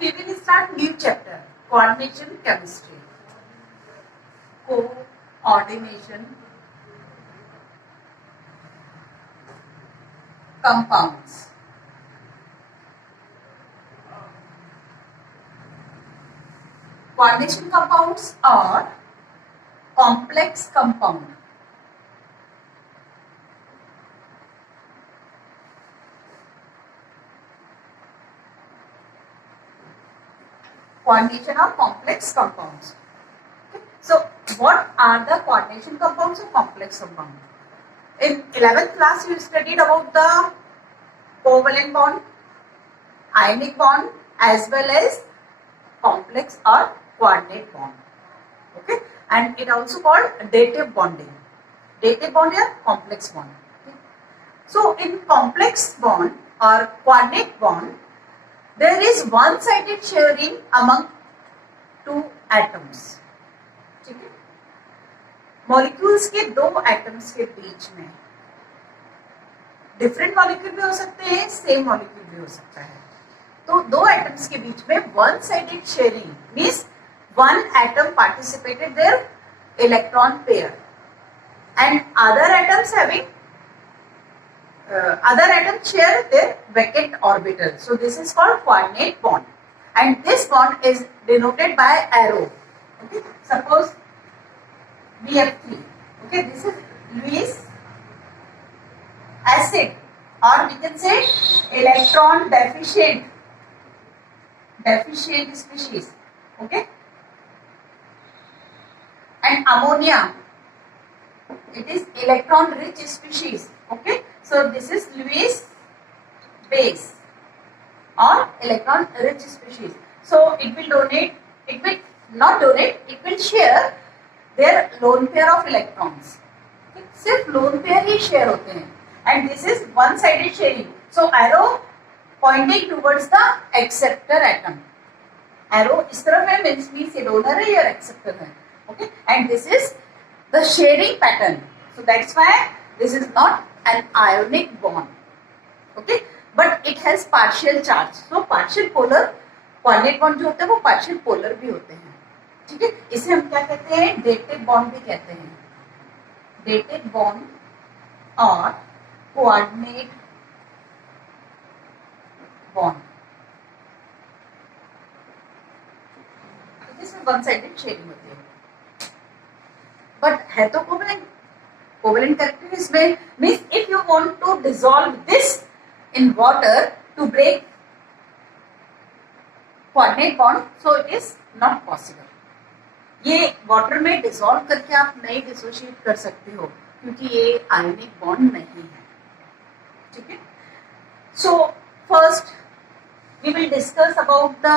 we will start new chapter, coordination chemistry. Coordination compounds. Coordination compounds are complex compound. Coordination of complex compounds. Okay. So, what are the coordination compounds or complex compounds? In 11th class, you studied about the covalent bond, ionic bond, as well as complex or coordinate bond. Okay, and it also called dative bonding. Dative bond or complex bond. Okay. So, in complex bond or coordinate bond, there is one-sided sharing among two atoms. ठीक है? Molecules के दो atoms के बीच में different molecule भी हो सकते हैं, सेम मॉलिक्यूल भी हो सकता है. तो दो एटम्स के बीच में one sided sharing means one atom participated there electron pair and other atoms having other atoms share their vacant orbital. So this is called coordinate bond, and this bond is denoted by arrow. Okay, suppose we have 3. Okay, this is Lewis acid, or we can say electron deficient species. Okay, and ammonia, it is electron rich species. Okay, so this is Lewis base or electron rich species. So it will not donate, it will share their lone pair of electrons. Okay? सिर्फ lone pair ही share होते हैं, and this is one sided sharing. So arrow pointing towards the acceptor atom. Arrow इस तरफ है means ये donor है या acceptor है. Okay, and this is the sharing pattern. So that's why this is not an ionic bond. Okay, but it has partial charge. So partial polar coordinate bond जो होते हैं वो partial polar भी होते हैं. ठीक है, इसे हम क्या कहते हैं? dative bond भी कहते हैं. Dative bond और coordinate bond. इसमें वन साइडेड शेयरिंग होती है, बट है तो कोवेलेंट. Covalent character इसमें means if you want to dissolve this in water to break coordinate bond, so it is not possible. ये वाटर में डिसॉल्व करके आप नहीं डिसोशिएट कर सकते हो क्योंकि ये आयनिक बॉन्ड नहीं है. ठीक है, so first we will discuss about the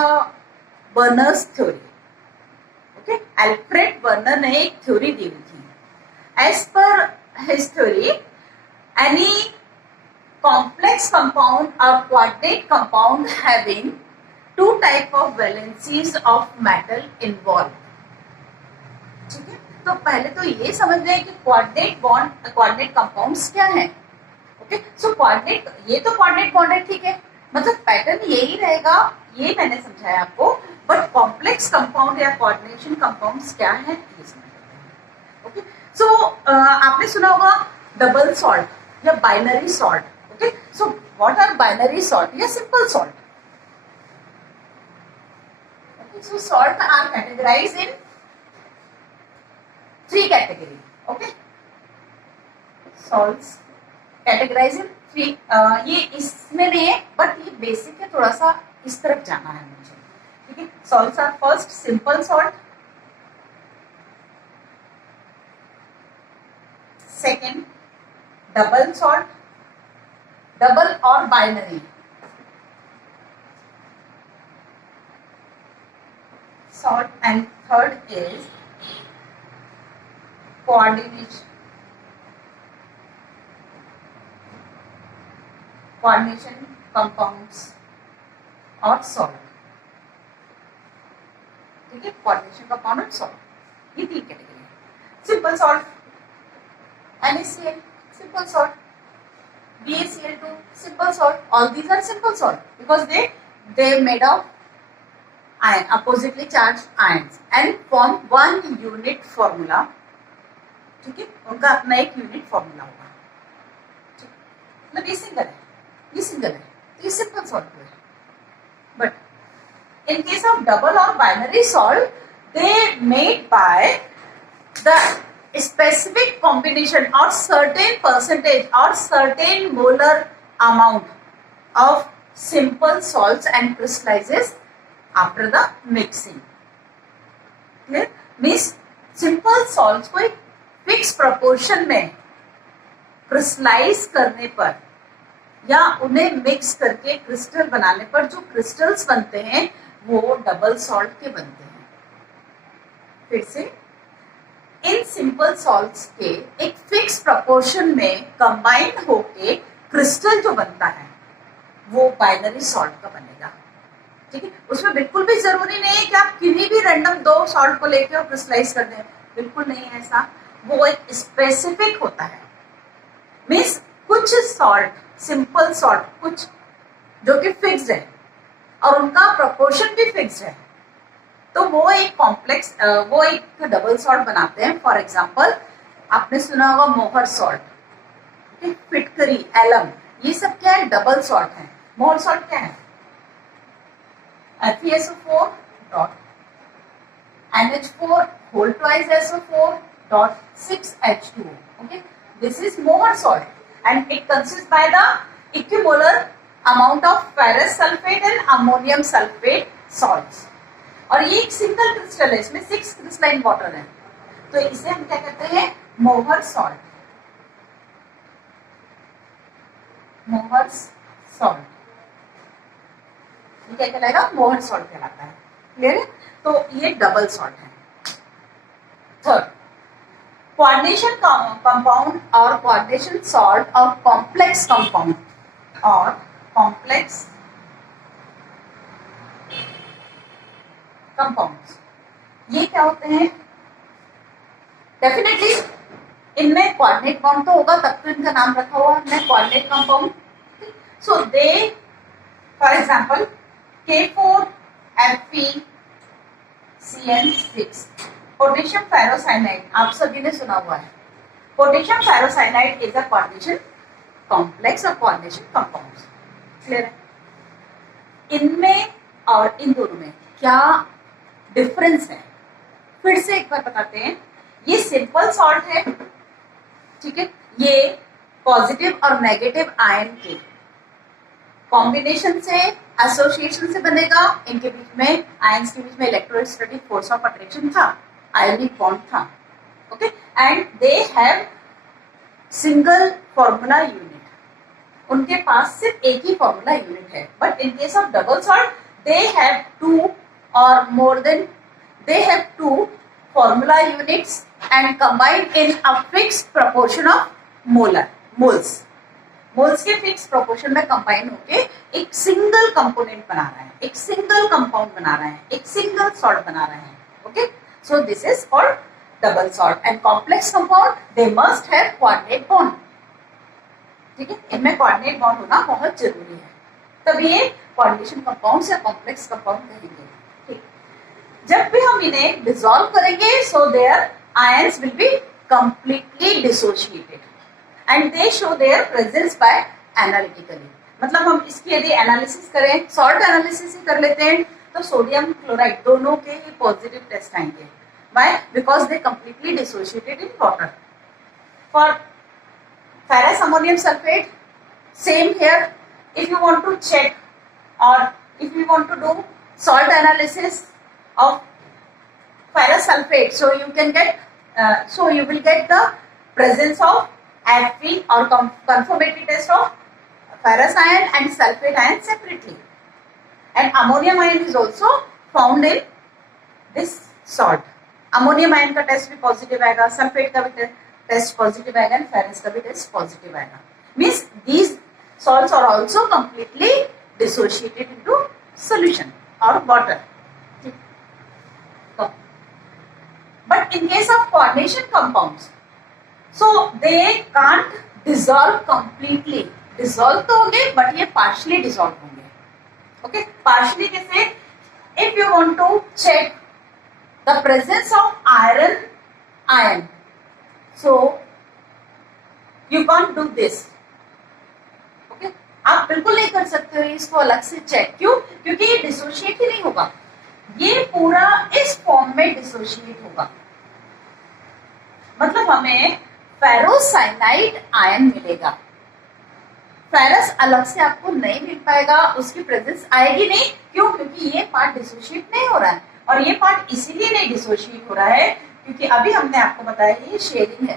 Werner's theory. Okay, Alfred Werner ने एक थ्योरी दी हुई थी. As per his theory, any complex compound or coordinate compound having two type of valencies of metal involved. ठीक है, तो पहले तो ये समझ लें कि coordinate bond, coordinate compounds क्या हैं. ओके, सो coordinate, ये तो coordinate bond है. ठीक है, मतलब पैटर्न यही रहेगा, ये मैंने समझाया आपको. बट कॉम्प्लेक्स कंपाउंड या कोऑर्डिनेशन कंपाउंड्स क्या है ये समझ. ओके, सो आपने सुना होगा डबल सॉल्ट या binary salt. Okay, so what are binary salt या simple salt. Okay, so salt are categorised in 3 category. Okay, salts categorised in 3. ये इसमें नहीं है बट ये बेसिक है, थोड़ा सा इस तरफ जाना है मुझे. ठीक है, salts are first simple salt, second double salt, double or binary salt, and third is coordination compounds or salt. ठीक है, coordination compound और salt, ये 3 कैटेगरी है. Simple salt NaCl, simple salt. BaCl2, simple salt. All these are simple salt because they are made of ion, oppositely charged ions and form one unit formula. ठीक है, उनका अपना एक unit formula होगा. मतलब ये सिंगल है, ये सिंगल है, तो ये सिंपल सॉल्ट है. But in case of double और binary salt, they made by the specific combination or certain percentage or certain molar amount of simple salts and crystallizes after the mixing. Clear? Means simple salts को एक fix proportion में crystallise करने पर या उन्हें mix करके crystal बनाने पर जो क्रिस्टल्स बनते हैं वो डबल सॉल्ट के बनते हैं. फिर से, इन सिंपल सॉल्ट्स के एक फिक्स प्रोपोर्शन में कंबाइंड होके क्रिस्टल जो बनता है वो बाइनरी सॉल्ट का बनेगा. ठीक है, उसमें बिल्कुल भी जरूरी नहीं है कि आप किन्हीं भी रैंडम दो सॉल्ट को लेके और क्रिस्टलाइज कर दें. बिल्कुल नहीं है ऐसा. वो एक स्पेसिफिक होता है. मीन्स कुछ सॉल्ट, सिंपल सॉल्ट कुछ जो कि फिक्स्ड है और उनका प्रोपोर्शन भी फिक्स्ड है, तो वो एक कॉम्प्लेक्स, वो एक डबल सॉल्ट बनाते हैं. फॉर एग्जाम्पल, आपने सुना होगा मोहर सॉल्ट, फिटकरी, एलम, ये सब क्या है? डबल सॉल्ट है. मोहर सॉल्ट क्या है? FeSO4 dot NH4 whole twice SO4 dot 6H2O. Okay, this is Mohr salt and it consists by the equimolar amount of ferrous sulfate and ammonium sulfate salts. और ये एक सिंगल क्रिस्टल है, इसमें 6 crystalline water है, तो इसे हम क्या कहते हैं? मोहर सॉल्ट. मोहर सॉल्ट ये क्या कहलाएगा? मोहर सॉल्ट कहलाता है. क्लियर है? तो ये डबल सॉल्ट है. थर्ड, कोऑर्डिनेशन कंपाउंड और कोऑर्डिनेशन सॉल्ट और कॉम्प्लेक्स कंपाउंड और कॉम्प्लेक्स कंपाउंड्स, ये क्या होते हैं? डेफिनेटली इनमें कोऑर्डिनेट बॉन्ड तो होगा, तब तो इनका नाम रखा हुआ है coordinate compound. So they, for example, K4FeCN6, potassium ferrocyanide, आप सभी ने सुना हुआ है. Potassium ferrocyanide is a coordination complex और कोऑर्डिनेशन कंपाउंड. क्लियर है? इनमें और इन दोनों में क्या डिफरेंस है? फिर से एक बार बताते हैं. ये सिंपल सॉल्ट है, ठीक है, ये पॉजिटिव और नेगेटिव आयन के कॉम्बिनेशन से, एसोसिएशन से बनेगा. इनके बीच में, आयंस के बीच में इलेक्ट्रोस्टैटिक फोर्स ऑफ अट्रैक्शन था, आयोनिक बॉन्ड था. Okay, and they have single formula unit. उनके पास सिर्फ एक ही फॉर्मूला यूनिट है. But in case of double salt they have two or more than, they have two formula units and combined in a fixed proportion of moles. Moles के fix proportion में combine होके एक single component बना रहा है, एक single compound बना रहा है, एक सिंगल सॉल्ट बना रहे हैं. Okay, so this is called double salt. And complex compound, they must have coordinate bond. ठीक है, इनमें कोऑर्डिनेट बॉन्ड होना बहुत जरूरी है, तब ये कोऑर्डिनेशन कंपाउंड या कॉम्प्लेक्स कंपाउंड कहेंगे. जब भी हम इन्हें डिसॉल्व करेंगे, so their ions will be completely dissociated and they show their presence by analytically. मतलब हम इसकी यदि एनालिसिस करें, सॉल्ट एनालिसिस ही कर लेते हैं, तो सोडियम क्लोराइड दोनों के ही पॉजिटिव टेस्ट आएंगे. Why? Because they completely dissociated in water. For ferrous ammonium sulphate, same here. If you want to check और if you want to do salt analysis of ferrous sulfate, so you can get so you will get the presence of Fe or conformity test of ferrous ion and sulfate ion separately, and ammonium ion is also found in this salt. ammonium ion का test भी positive आएगा, sulphate का भी test positive आएगा, and ferrous का भी test positive आएगा. Means these salts are also completely dissociated into solution or water. But in case of coordination compounds, so they can't dissolve completely. Dissolve तो होंगे, but ये partially dissolve होंगे. Okay, partially कैसे? if you want to check the presence of iron, so you can't do this. Okay, आप बिल्कुल नहीं कर सकते हो इसको अलग से चेक. क्यों? क्योंकि ये डिसोशिएट ही नहीं होगा, ये पूरा इस फॉर्म में डिसोशिएट होगा. मतलब हमें फेरोसाइनाइड आयन मिलेगा. फेरस अलग से आपको नहीं मिल पाएगा, उसकी प्रेजेंस आएगी नहीं. क्यों? क्योंकि ये पार्ट डिसोशिएट नहीं हो रहा है. और ये पार्ट इसीलिए नहीं डिसोशिएट हो रहा है क्योंकि अभी हमने आपको बताया ये शेयरिंग है,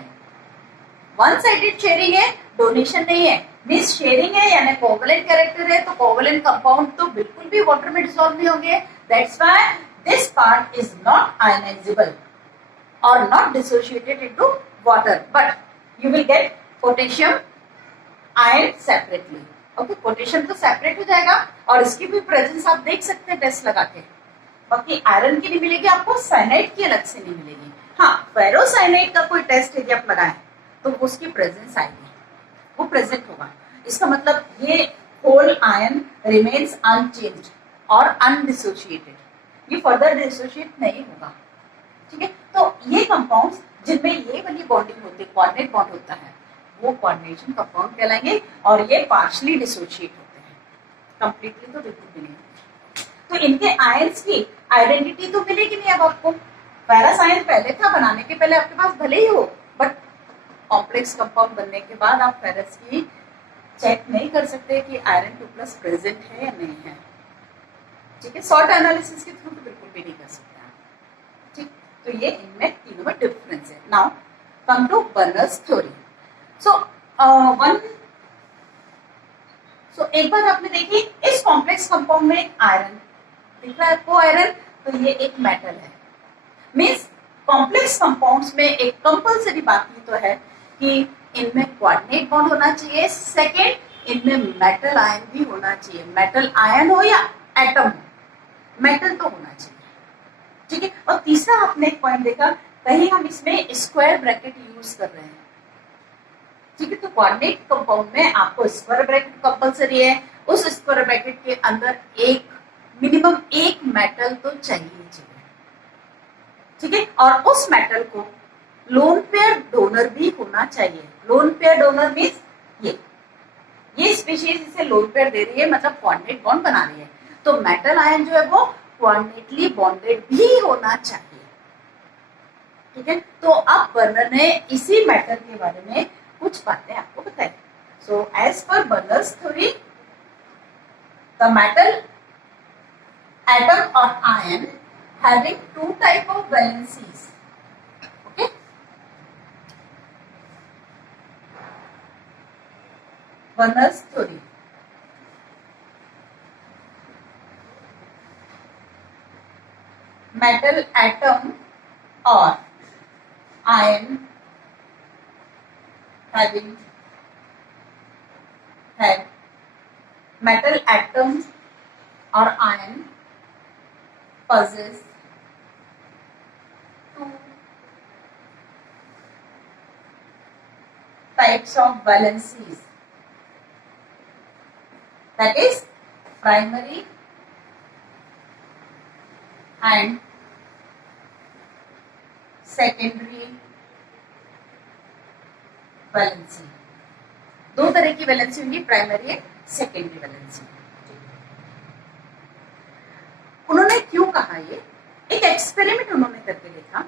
वन साइडेड शेयरिंग है, डोनेशन नहीं है. मींस शेयरिंग है यानी कोवलेंट कैरेक्टर है, तो कोवलेंट कंपाउंड तो बिल्कुल भी वाटर में डिसॉल्व नहीं होंगे. That's why this part is not ionisable or not dissociated into water, but you will get potassium ion separately. Okay, potassium तो सेपरेट हो जाएगा और इसकी भी प्रेजेंस आप देख सकते हैं टेस्ट लगा के. बाकी आयरन की नहीं मिलेगी आपको, साइनाइड की अलग से नहीं मिलेगी. हाँ, फेरोसाइनाइड का कोई टेस्ट यदि आप लगाएं तो उसकी प्रेजेंस आएगी, वो प्रेजेंट होगा. इसका मतलब ये होल आयन रिमेन्स अनचेंज्ड और अनडिसोशिएटेड, ये फर्दर डिसोशिएट नहीं होगा. ठीक है, तो ये कंपाउंड्स जिनमें ये वाली बॉन्डिंग होती है, कोऑर्डिनेट बॉन्ड होता है, वो कोऑर्डिनेशन कंपाउंड कहलाएंगे. और ये पार्शियली डिसोशिएट होते हैं, कंप्लीटली तो बिल्कुल भी नहीं. तो इनके आयंस की आइडेंटिटी तो मिलेगी नहीं अब आपको. फेरस आयन पहले था, बनाने के पहले आपके पास भले ही हो, बट कॉम्प्लेक्स कंपाउंड बनने के बाद आप फेरस की चेक नहीं कर सकते कि आयरन 2+ प्रेजेंट है या नहीं है. ठीक है, सॉर्ट एनालिसिस के थ्रू तो बिल्कुल भी नहीं कर सकते. ठीक, तो ये इनमें तीनों में डिफरेंस है. Now come to Werner's theory. So एक बात आपने देखी, इस कॉम्प्लेक्स कंपाउंड में एक आयरन दिख रहा है आपको, आयरन, तो ये एक मेटल है. मींस कॉम्प्लेक्स कंपाउंड्स में एक कंपल्सरी बात ये तो है कि इनमें कोऑर्डिनेट बॉन्ड होना चाहिए. सेकेंड, इनमें मेटल आयन भी होना चाहिए. मेटल आयन हो या एटम हो, मेटल तो होना चाहिए. ठीक है, और तीसरा आपने एक पॉइंट देखा, कहीं हम इसमें स्क्वायर ब्रैकेट यूज कर रहे हैं. ठीक है, तो कोऑर्डिनेट कंपाउंड में आपको स्क्वायर ब्रैकेट कंपल्सरी है. उस स्क्वायर ब्रैकेट के अंदर एक मिनिमम एक मेटल तो चाहिए. ठीक है, और उस मेटल को लोन पेयर डोनर भी होना चाहिए. लोन पेयर डोनर मीन्स ये स्पीशीज इसे लोन पेयर दे रही है, मतलब कोऑर्डिनेट बॉन्ड बना रही है. तो मेटल आयन जो है वो कोऑर्डिनेटली बॉन्डेड भी होना चाहिए. ठीक है, तो अब बर्नर ने इसी मेटल के बारे में कुछ बातें आपको बताई. So as per Werner's theory, the metal atom or ion having two type of valencies. Okay, Berners theory. Metal atom or ion having had metal atom or ion possess two types of valencies, that is primary and secondary valency. दो तरह की valency होंगी, primary and secondary valency. उन्होंने क्यों कहा ये? एक experiment उन्होंने करके देखा.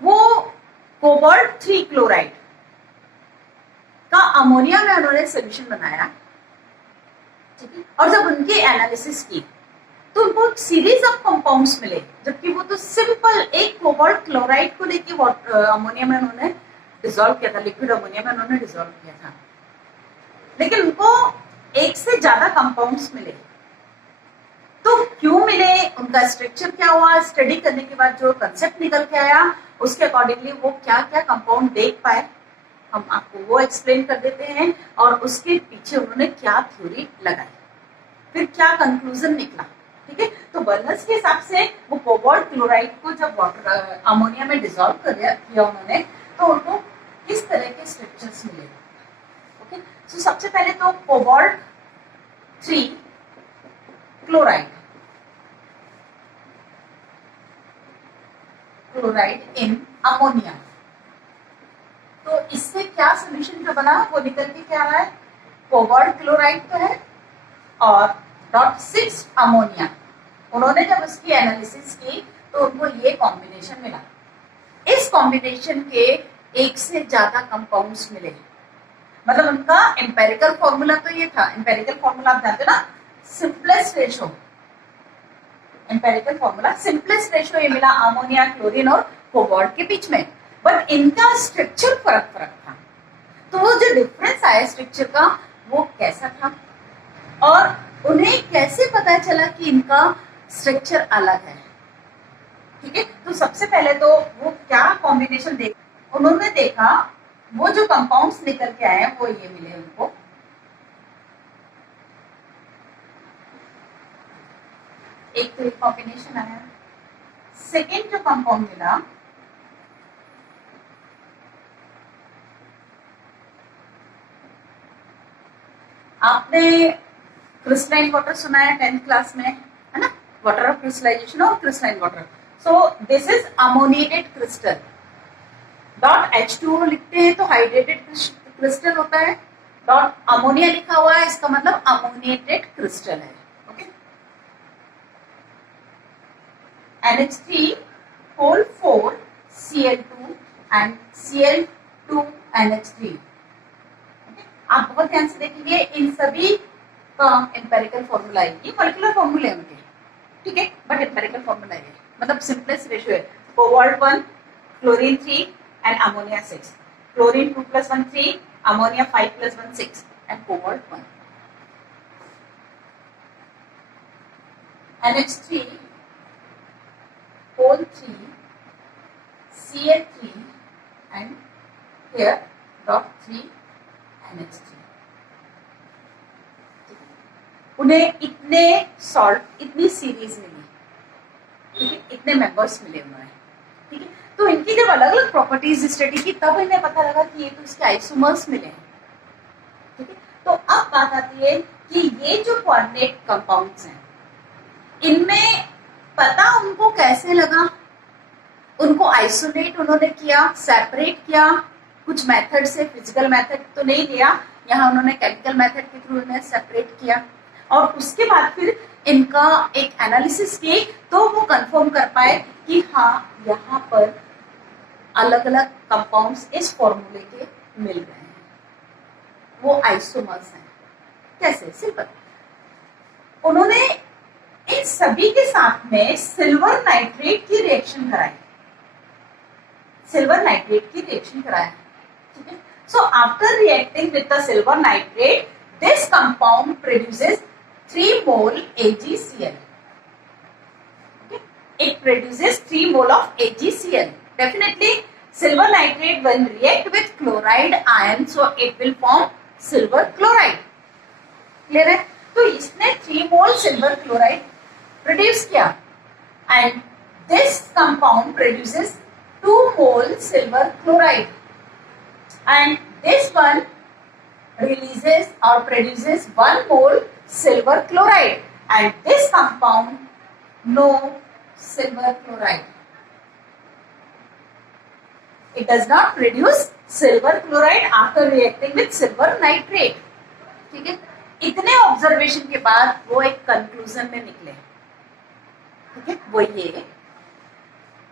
वो कोबाल्ट 3 क्लोराइड का अमोनिया में उन्होंने सोल्यूशन बनाया. ठीक है, और जब उनकी एनालिसिस की तो उनको सीरीज ऑफ कंपाउंड्स मिले, जबकि वो तो सिंपल एक कोबाल्ट क्लोराइड को लेके अमोनिया में उन्होंने डिसॉल्व किया था, लिक्विड अमोनिया में उन्होंने डिसॉल्व किया था. लेकिन उनको एक से ज्यादा कंपाउंड्स मिले. तो क्यों मिले, उनका स्ट्रक्चर क्या हुआ, स्टडी करने के बाद जो कंसेप्ट निकल के आया उसके अकॉर्डिंगली वो क्या क्या कंपाउंड देख पाए, हम आपको वो एक्सप्लेन कर देते हैं. और उसके पीछे उन्होंने क्या थ्योरी लगाई, फिर क्या कंक्लूजन निकला. ठीक है, तो बर्नर्स के हिसाब से वो कोबाल्ट क्लोराइड को जब वाटर अमोनिया में डिसॉल्व किया उन्होंने, तो उनको किस तरह के स्ट्रक्चर्स मिले. ओके, सो सबसे पहले तो cobalt 3 chloride chloride in ammonia. तो इससे क्या सोल्यूशन जो बना वो निकल के क्या आ रहा है, कोबाल्ट क्लोराइड तो है और .6 अमोनिया। उन्होंने जब उसकी एनालिसिस की तो उनको ये कॉम्बिनेशन मिला। इस कॉम्बिनेशन के एक से ज्यादा कंपाउंड्स मिले, मतलब उनका एम्पेरिकल फॉर्मूला तो ये था, एम्पेरिकल फॉर्मूला आप जानते हो ना, simplest ratio, empirical formula simplest ratio ये मिला अमोनिया, क्लोरीन और कोबाल्ट के बीच में, बट इनका स्ट्रक्चर फर्क था। तो वो जो डिफरेंस आया स्ट्रक्चर का वो कैसा था और उन्हें कैसे पता चला कि इनका स्ट्रक्चर अलग है। ठीक है, तो सबसे पहले तो वो क्या कॉम्बिनेशन उन्होंने देखा, वो जो कंपाउंड्स निकल के आए वो ये मिले उनको। एक तो एक कॉम्बिनेशन आया, सेकेंड जो कंपाउंड मिला आपने क्रिस्टलाइन वाटर सुना है 10th क्लास में, है ना, वाटर ऑफ क्रिस्टलाइजेशन और crystalline water. So this is ammoniated crystal. .H2O लिखते हैं तो हाइड्रेटेड क्रिस्टल होता है, डॉट अमोनिया लिखा हुआ है इसका मतलब अमोनिएटेड क्रिस्टल है। Okay, NH3 whole 4 Cl2 and Cl2 NH3। आप बहुत ध्यान से देखेंगे इन सभी का एम्पेरिकल फॉर्मूला है, ये मॉलिक्यूलर फॉर्मूले हैं उनके, ठीक है, बट एम्पेरिकल फॉर्मूला है, मतलब सिंपलेस्ट रेशियो है, cobalt 1, chlorine 3 and ammonia 6, chlorine 2 plus 1 3, ammonia 5 plus 1 6 and cobalt 1। NH3 whole 3 Cl3 and here dot 3 NH3। उन्हें इतने सॉल्ट, इतनी सीरीज मिली, ठीक है, इतने मेंबर्स मिले उन्हें, ठीक है। तो इनकी जब अलग अलग प्रॉपर्टीज स्टडी की तब इन्हें पता लगा कि ये तो इसके आइसोमर्स मिले हैं, ठीक है। तो अब बात आती है कि ये जो कोऑर्डिनेट कंपाउंड्स हैं इनमें पता उनको कैसे लगा, उनको आइसोलेट उन्होंने किया, सेपरेट किया, कुछ मेथड से, फिजिकल मेथड तो नहीं दिया, यहाँ उन्होंने केमिकल मेथड के थ्रू इन्हें सेपरेट किया और उसके बाद फिर इनका एक एनालिसिस की तो वो कंफर्म कर पाए कि हाँ यहाँ पर अलग अलग कंपाउंड्स इस फॉर्मूले के मिल रहे हैं, वो आइसोमर्स हैं। कैसे? सिंपल, उन्होंने इन सभी के साथ में सिल्वर नाइट्रेट की रिएक्शन कराई, सिल्वर नाइट्रेट की रिएक्शन कराया, ठीक है। So after reacting with the silver nitrate this compound produces 3 mole AgCl, okay? It produces 3 mole of AgCl. Definitely silver nitrate when react with chloride ion so it will form silver chloride। clear है? तो इसने 3 mole silver chloride produce किया and this compound produces 2 mole silver chloride and this one releases or produces 1 mole silver chloride and this compound no silver chloride, it does not produce silver chloride after reacting with silver nitrate। ठीक है, इतने observation के बाद वो एक conclusion में निकले, ठीक है, वो ये,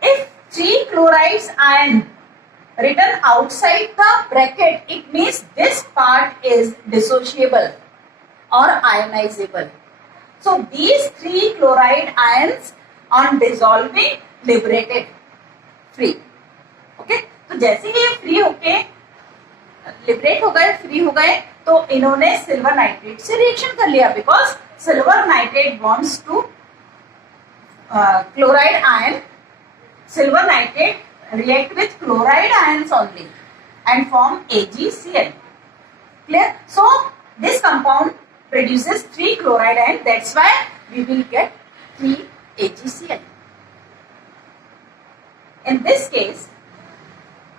if 3 chlorides ion written outside the bracket it means this part is dissociable or ionizable। So these 3 chloride ions on dissolving liberated free। okay? तो जैसे ही ये फ्री होके लिबरेट हो गए, फ्री हो गए, तो इन्होंने सिल्वर नाइट्रेट से रिएक्शन कर लिया because silver nitrate bonds to chloride ion, silver nitrate react with chloride ions only and form AgCl। clear? So this compound produces 3 chloride ions, that's why we will get 3 AgCl। in this case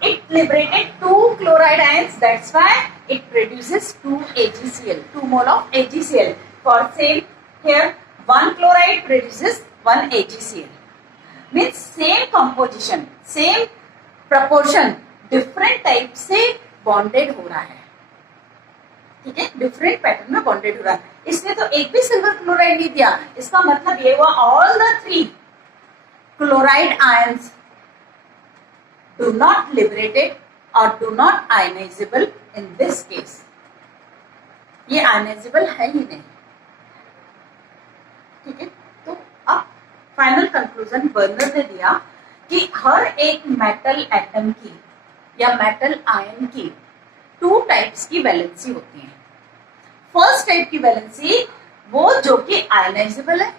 it liberated 2 chloride ions, that's why it produces 2 AgCl, 2 mole of AgCl। for same here 1 chloride produces 1 AgCl। Means same composition, same proportion, different type से bonded हो रहा है, ठीक है, different pattern में bonded हो रहा है। इसने तो एक भी सिल्वर क्लोराइड नहीं दिया, इसका मतलब ये हुआ all the 3 chloride ions do not liberated और do not ionisable in this case. ये आयनाइजेबल है ही नहीं, ठीक है। तो अब फाइनल कंक्लूजन बर्नर ने दिया कि हर एक मेटल एटम की या मेटल आयन की 2 टाइप्स की वैलेंसी होती है। फर्स्ट टाइप की वैलेंसी वो जो कि आयनाइजेबल है,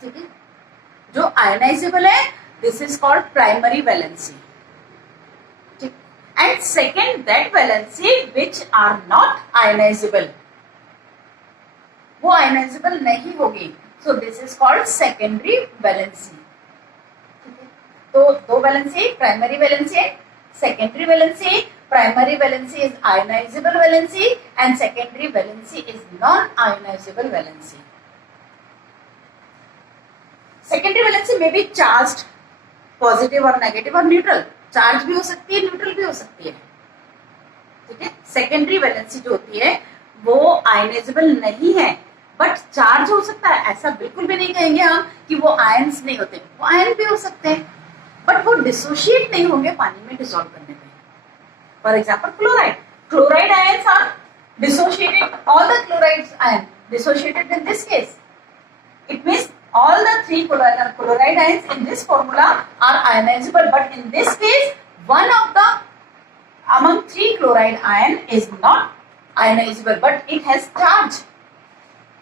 ठीक है, जो आयनाइजेबल है, this is called primary valency, ठीक। And second that valency which are not ionisable, वो आयनाइजेबल नहीं होगी, so this is called secondary valency, ठीक है। तो 2 valency, primary valency, secondary valency. Primary valency is ionizable valency and secondary valency is non-ionizable valency. Secondary valency may be charged, positive or negative or neutral. Charge भी हो सकती है, neutral भी हो सकती है, ठीक है। सेकेंडरी वैलेंसी जो होती है वो आयनाइजेबल नहीं है बट चार्ज हो सकता है। ऐसा बिल्कुल भी नहीं कहेंगे हम कि वो आयंस नहीं होते, वो आयन भी हो सकते हैं बट वो डिसोशिएट नहीं होंगे पानी में डिसॉल्व करने पे। For example chloride, chloride ions are dissociated, all the chloride ion dissociated in this case, it means all the 3 chloride ions in this formula are ionizable, but in this case one of the among 3 chloride ion is not ionizable but it has charge,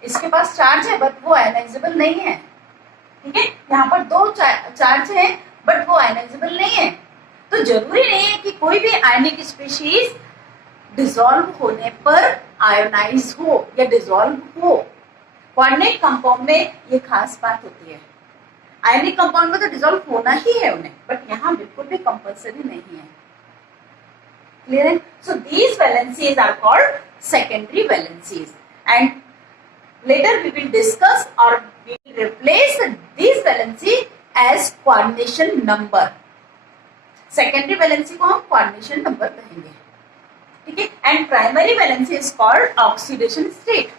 इसके पास charge है but वो ionisable नहीं है, ठीक है। यहाँ पर 2 charge है बट वो आयनाइजेबल नहीं है। तो जरूरी नहीं है कि कोई भी आयनिक स्पीशीज डिसॉल्व होने पर आयोनाइज हो या डिसॉल्व हो। कोऑर्डिनेट कंपाउंड में ये खास बात होती है, आयनिक कंपाउंड में तो डिसॉल्व होना ही है उन्हें, बट यहाँ बिल्कुल भी कंपल्सरी नहीं है। क्लियर है? So these valencies are called secondary valencies and later we will discuss or we will replace these valency as coordination number. Secondary valency को हम coordination number कहेंगे, ठीक है। And primary valency is called oxidation state.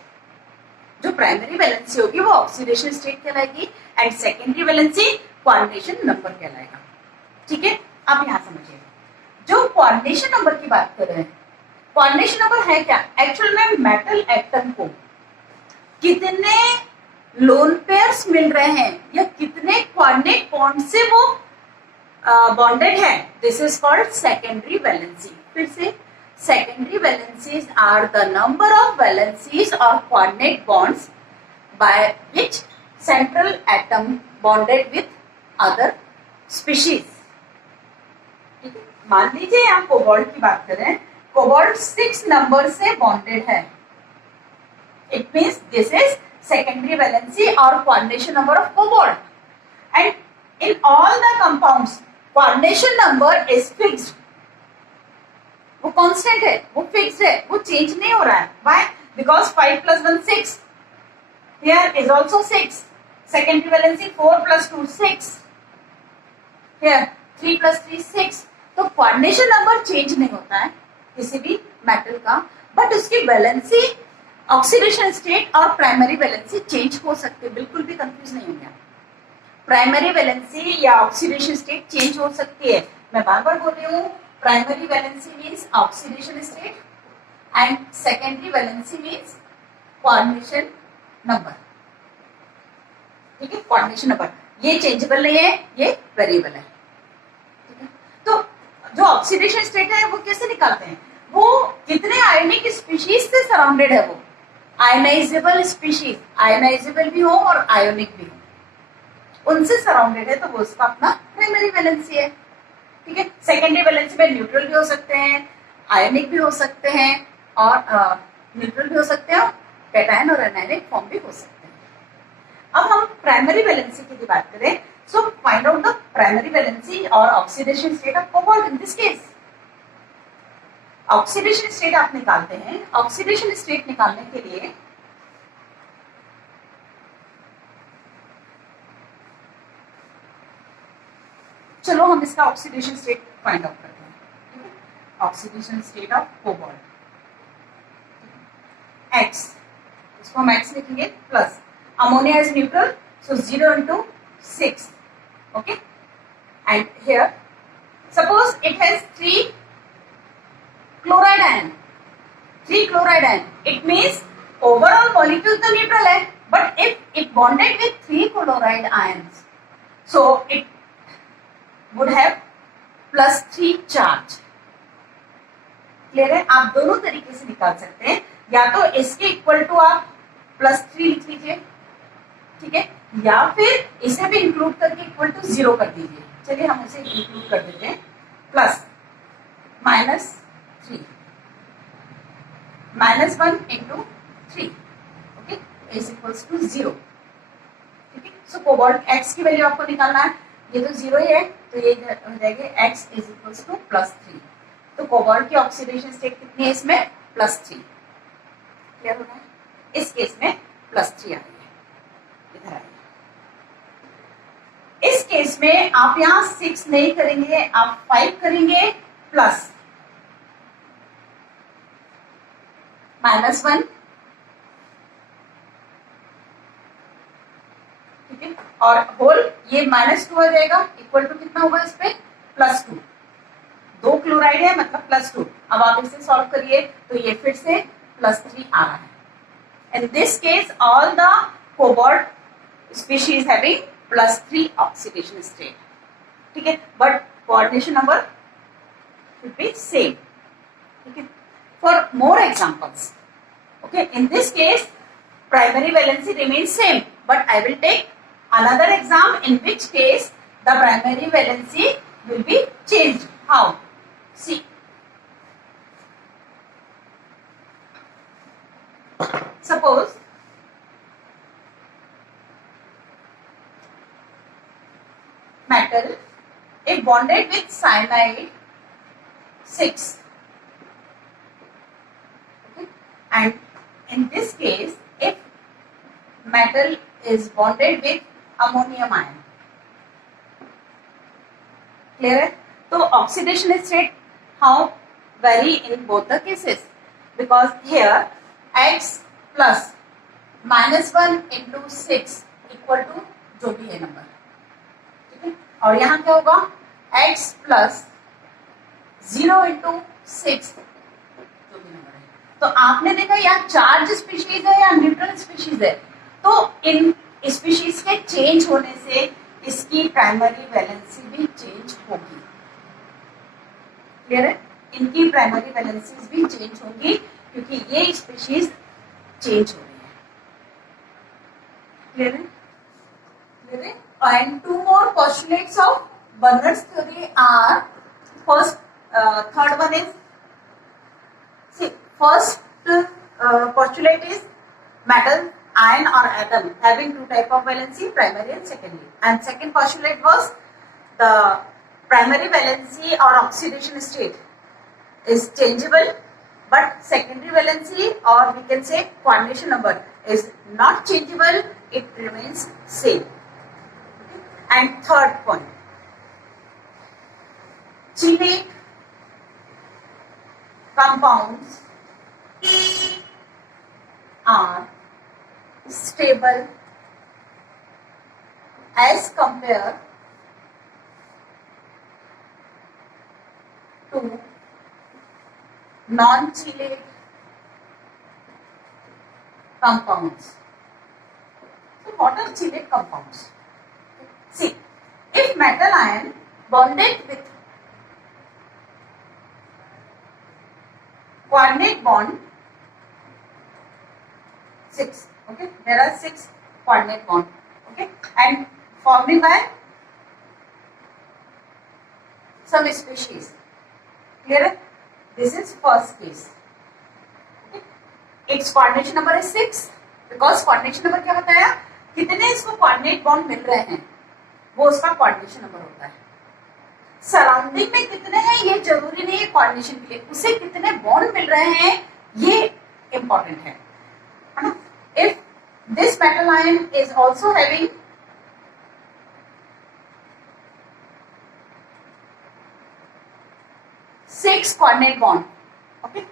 जो primary valency होगी वो oxidation state कहलाएगी and secondary valency coordination number कहलाएगा, ठीक है। अब यहाँ समझिए, जो कोऑर्डिनेशन नंबर की बात कर रहे हैं, कोऑर्डिनेशन नंबर है क्या? एक्चुअल में मेटल एटम को कितने लोन पेयर्स मिल रहे हैं या कितने कोऑर्डिनेट बॉन्ड से वो बॉन्डेड है, this is called secondary valency. फिर से, secondary valencies are the number of valencies or coordinate bonds by which central atom bonded with other species, ठीक है। मान लीजिए यहाँ कोबाल्ट की बात करें, कोबाल्ट 6 नंबर से बॉन्डेड है, it means this is secondary valency or coordination number of cobalt, and in all the compounds coordination number is fixed, वो कांस्टेंट है, वो फिक्स्ड है, वो चेंज नहीं हो रहा है। Why? Because 5 + 1 6, here is also 6, secondary valency 4 + 2 6, here 3 + 3 6। तो कोऑर्डिनेशन नंबर चेंज नहीं होता है किसी भी मेटल का, बट उसकी वैलेंसी, ऑक्सीडेशन स्टेट और प्राइमरी वैलेंसी चेंज हो सकते हैं, बिल्कुल भी कंफ्यूज नहीं होंगे। प्राइमरी वैलेंसी या ऑक्सीडेशन स्टेट चेंज हो सकती है। मैं बार बार बोल रही हूँ, primary valency means oxidation state and secondary valency means coordination number, ठीक है। coordination number ये changeable नहीं है, ये variable है, ठीक है। तो जो ऑक्सीडेशन स्टेट है वो कैसे निकालते हैं? वो कितने आयनिक स्पीशीज से सराउंडेड है, वो आयनाइजेबल स्पीशीज, आयनाइजेबल भी हो और आयोनिक भी हो, उनसे सराउंडेड है, तो वो उसका अपना प्राइमरी वैलेंसी है, ठीक है। सेकेंडरी वैलेंसी में न्यूट्रल भी हो सकते हैं, आयनिक भी हो सकते हैं और न्यूट्रल भी हो सकते हैं, कैटायन और एनायनिक फॉर्म भी हो सकते हैं। अब हम प्राइमरी वैलेंसी की बात करें, so find out the primary valency और oxidation state of cobalt in this case. Oxidation state आप निकालते हैं, ऑक्सीडेशन स्टेट निकालने के लिए चलो हम इसका ऑक्सीडेशन स्टेट फाइंड आउट करते हैं. ठीक है, oxidation state of cobalt X, इसको हम X लिखेंगे plus ammonia is neutral, so 0 into 6. Okay, and here suppose it has 3 chloride ion. 3 chloride ion, it means overall molecule तो neutral है, but if it bonded with 3 chloride ions, so it would have +3 charge. Clear है? आप दोनों तरीके से निकाल सकते हैं, या तो इसके इक्वल टू आप +3 लिख लीजिए, ठीक है, या फिर इसे भी इंक्लूड करके इक्वल टू 0 कर दीजिए. चलिए हम उसे इंक्लूड कर देते हैं, plus -3 -1 into 3, okay, is equals to 0. ठीक है, सो कोबाल्ट X की वैल्यू आपको निकालना है, ये तो 0 ही है, तो ये हो जाएगा X इज इक्वल्स टू +3. तो कोबाल्ट की ऑक्सीडेशन स्टेट कितनी है इसमें? +3. क्लियर हो रहा है? इस केस में +3 आ रही है, इधर आइए. इस केस में आप यहां 6 नहीं करेंगे, आप 5 करेंगे, प्लस -1, ठीक है, और होल ये -2 हो जाएगा, इक्वल टू कितना होगा इस पे? +2. 2 क्लोराइड है मतलब +2. अब आप इसे सॉल्व करिए तो ये फिर से +3 आ रहा है. In this case, all the cobalt species having +3 oxidation state. ठीक है, but coordination number should be same. ठीक है. For more examples, okay, in this case, primary valency remains same, but I will take another exam in which case the primary valency will be changed. How? See. Suppose metal if bonded with cyanide 6, okay, and in this case if metal is bonded with ammonium ion, clear है? तो oxidation state how vary in both the cases, because here X plus -1 into 6 equal to जो भी है number, ठीक है, और यहाँ क्या होगा? X plus 0 into 6 जो भी नंबर है. तो आपने देखा यहाँ चार्ज स्पीशीज है या न्यूट्रल स्पीशीज है, तो इन स्पीशीज के चेंज होने से इसकी प्राइमरी वैलेंसी भी चेंज होगी. क्लियर है? इनकी प्राइमरी वैलेंसीज भी चेंज होंगी क्योंकि ये स्पीशीज चेंज हो रही है. क्लियर है? क्लियर है? And 2 more postulates of Bernard's theory are first, third one is, see, first postulate is metal, ion or atom having 2 type of valency, primary and secondary. And second postulate was the primary valency or oxidation state is changeable, but secondary valency or we can say coordination number is not changeable, it remains same. Okay? And third point, chelate compounds are stable as compared to non-chelate compounds. So what are chelate compounds? See, if metal ion bonded with coordinate bond 6, okay, there are 6 coordinate bond, okay, and forming by some species. Clear? This is first case. Okay. Its coordination number is 6 because coordination number क्या बताया? कितने इसको coordinate bond मिल रहे हैं वो उसका coordination number होता है. सराउंडिंग में कितने हैं ये जरूरी नहीं है कोऑर्डिनेशन के लिए, उसे कितने बॉन्ड मिल रहे हैं ये इंपॉर्टेंट है ना. If this metal ion is also having 6 coordinate bond. Okay.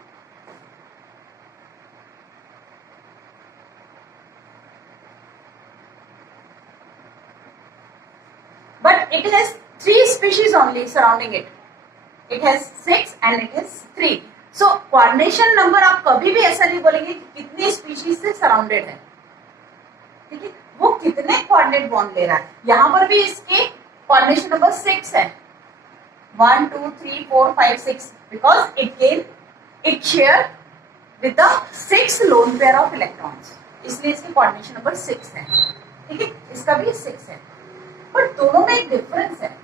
But it has 3 species only surrounding it. It has 6 and it has 3. So coordination number आप कभी भी ऐसा नहीं बोलेंगे कि कितनी स्पीशीज से सराउंडेड है, ठीक है, वो कितने कोऑर्डिनेट बॉन्ड ले रहा है. यहाँ पर भी इसके कोऑर्डिनेशन नंबर 6 है, 1 2 3 4 5 6 because it share with the 6 lone pair of electrons, इसलिए इसकी कोऑर्डिनेशन नंबर 6 है. ठीक है, इसका भी 6 है, बट दोनों में एक डिफरेंस है.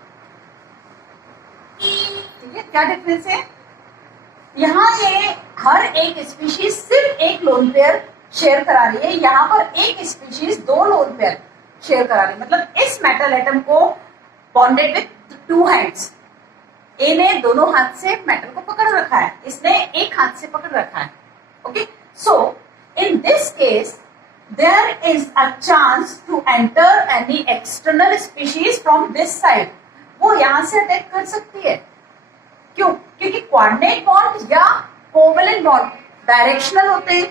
ठीक है, क्या डिफरेंस है? यहाँ ये हर एक स्पीशीज सिर्फ एक लोन पेयर शेयर करा रही है, यहाँ पर एक स्पीशीज 2 लोन पेयर शेयर करा रही है. मतलब इस मेटल एटम को बॉन्डेड विथ 2 हैंड्स. ए ने दोनों हाथ से मेटल को पकड़ रखा है, इसने एक हाथ से पकड़ रखा है. Okay, so in this case there is a chance to enter any external species from this side. वो यहां से अटैक कर सकती है. क्यों? क्योंकि कोऑर्डिनेट बॉन्ड या कोवेलेंट बॉन्ड डायरेक्शनल होते हैं,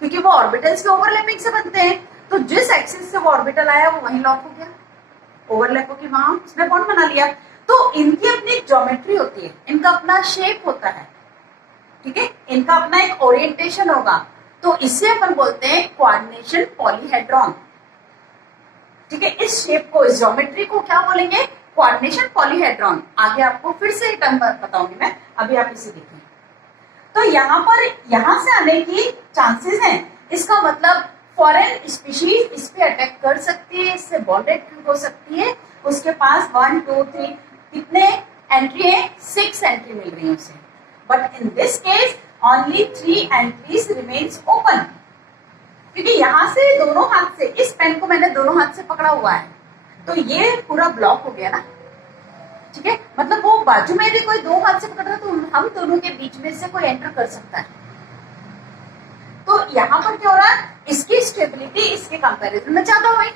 क्योंकि वो ऑर्बिटल्स के ओवरलैपिंग से बनते हैं. तो जिस एक्सिस से वो ऑर्बिटल आया वो वहीं लॉक हो गया, ओवरलैप होकर वहां उसने बॉन्ड बना लिया. तो इनकी अपनी ज्योमेट्री होती है, इनका अपना शेप होता है. ठीक है, इनका अपना एक ओरिएंटेशन होगा. तो इसे अपन बोलते हैं कोऑर्डिनेशन पॉलीहेड्रॉन. ठीक है, इस शेप को, इस ज्योमेट्री को क्या बोलेंगे? Coordination polyhedron. आगे आपको फिर से टर्म बताऊंगी मैं, अभी आप इसे देखिए. तो यहाँ पर यहां से आने की चांसेस हैं. इसका मतलब फॉरेन स्पीशीज इस पे अटैक कर सकती है, इससे बॉन्डेड हो सकती है. उसके पास 1 2 3 कितने एंट्री है? 6 एंट्री मिल रही है उसे. But in this case only 3 entries remains open, क्योंकि यहां से दोनों हाथ से, इस पेन को मैंने दोनों हाथ से पकड़ा हुआ है, तो ये पूरा ब्लॉक हो गया ना. ठीक है, मतलब वो बाजू में भी कोई 2 हाथ से पकड़ रहा है, तो हम दोनों के बीच में से कोई एंटर कर सकता है. तो यहाँ पर क्या हो रहा है? इसकी स्टेबिलिटी इसके कंपैरिजन में ज्यादा हुई.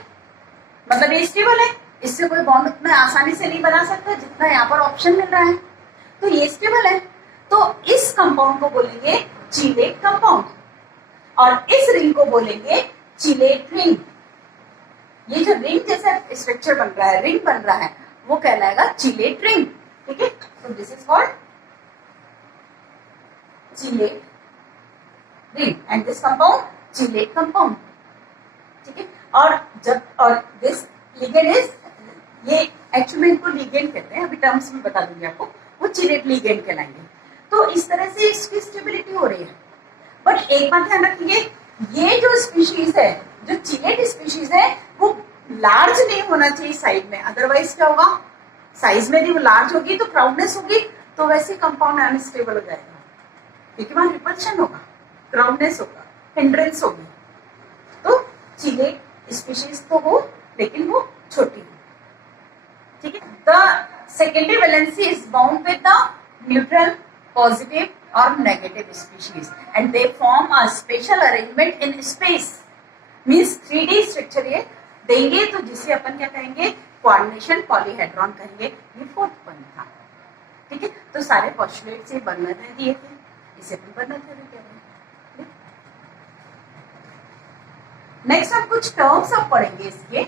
मतलब ये स्टेबल है, इससे कोई बॉन्ड उतना आसानी से नहीं बना सकता जितना यहाँ पर ऑप्शन मिल रहा है. तो ये स्टेबल है. तो इस कंपाउंड को बोलेंगे चीलेट कंपाउंड, और इस रिंग को बोलेंगे चीलेट रिंग. ये जो रिंग जैसा स्ट्रक्चर बन रहा है, रिंग बन रहा है, वो कहलाएगा चीलेट रिंग. ठीक है, तो this is called चीलेट ring and this compound चीलेट compound. ठीक है, और दिस लिगेंड इज, ये एक्चुअली इनको लिगेंड कहते हैं, अभी टर्म्स में बता दूंगी आपको, वो चीलेट लिगेंड कहलाएंगे. तो इस तरह से इसकी स्टेबिलिटी हो रही है. बट एक बात ध्यान रखिए, ये जो स्पीशीज है, जो चीलेट स्पीशीज है, वो लार्ज नहीं होना चाहिए साइड में. अदरवाइज क्या होगा? साइज में भी वो लार्ज होगी तो क्राउडनेस होगी, तो वैसे कंपाउंड अनस्टेबल हो जाएगा, क्योंकि वहां रिपल्शन होगा, क्राउडनेस होगा, हिंड्रेंस होगी. तो चीलेट स्पीशीज तो हो, लेकिन वो छोटी हो. ठीक है, the secondary valency is bound with the neutral, positive or negative species, and they form a special arrangement in space. Means 3D structure ये देंगे, तो जिसे अपन क्या कहेंगे? कोऑर्डिनेशन पॉलीहेड्रॉन कहेंगे. ये 4th पॉइंट था. ठीक है, तो सारे पोस्टुलेट से बर्नर ने दिए थे, इसे भी बर्नर थ्योरी कहते हैं. नेक्स्ट हम कुछ टर्म्स अब पढ़ेंगे इसके.